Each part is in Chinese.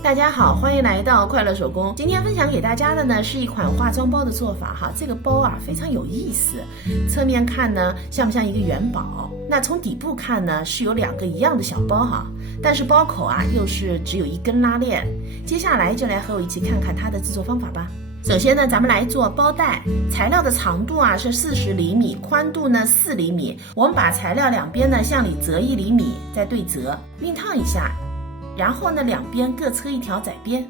大家好，欢迎来到快乐手工。今天分享给大家的呢是一款化妆包的做法哈。这个包啊非常有意思，侧面看呢像不像一个元宝？那从底部看呢是有两个一样的小包哈，但是包口啊又是只有一根拉链。接下来就来和我一起看看它的制作方法吧。首先呢，咱们来做包带，材料的长度啊是40厘米，宽度呢4厘米。我们把材料两边呢向里折1厘米，再对折，熨烫一下。然后呢，两边各车一条窄边。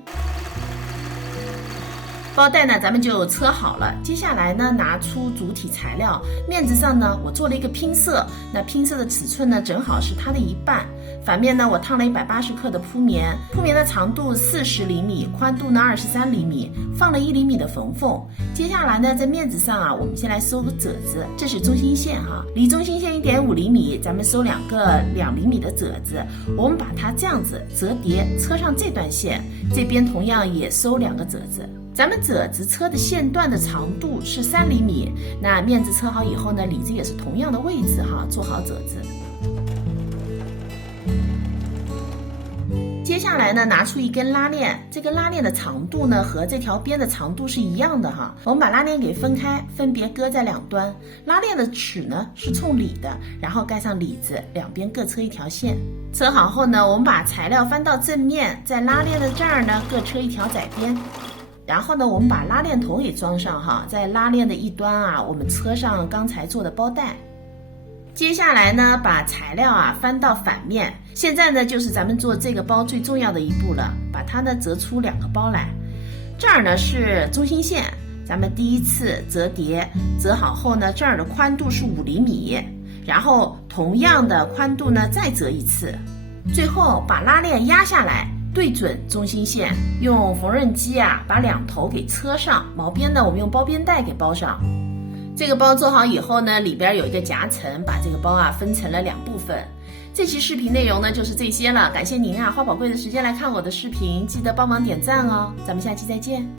包带呢，咱们就车好了。接下来呢，拿出主体材料，面子上呢，我做了一个拼色。那拼色的尺寸呢，正好是它的一半。反面呢，我烫了180克的铺棉，铺棉的长度40厘米，宽度呢23厘米，放了1厘米的缝缝。接下来呢，在面子上啊，我们先来收个褶子，这是中心线哈，离中心线1.5厘米，咱们收2个2厘米的褶子。我们把它这样子折叠，车上这段线，这边同样也收2个褶子。咱们褶子车的线段的长度是3厘米，那面子车好以后呢，里子也是同样的位置哈，做好褶子。接下来呢，拿出一根拉链，这个拉链的长度呢和这条边的长度是一样的哈。我们把拉链给分开，分别搁在两端。拉链的齿呢是冲里的，然后盖上里子，两边各车一条线。车好后呢，我们把材料翻到正面，在拉链的这儿呢各车一条窄边。然后呢，我们把拉链头给装上哈，在拉链的一端啊，我们车上刚才做的包带。接下来呢，把材料啊翻到反面。现在呢，就是咱们做这个包最重要的一步了，把它呢折出2个包来。这儿呢是中心线，咱们第一次折叠，折好后呢，这儿的宽度是5厘米，然后同样的宽度呢再折一次，最后把拉链压下来。对准中心线，用缝纫机啊把两头给车上，毛边呢我们用包边带给包上。这个包做好以后呢，里边有一个夹层，把这个包啊分成了2部分。这期视频内容呢就是这些了，感谢您啊花宝贵的时间来看我的视频，记得帮忙点赞哦，咱们下期再见。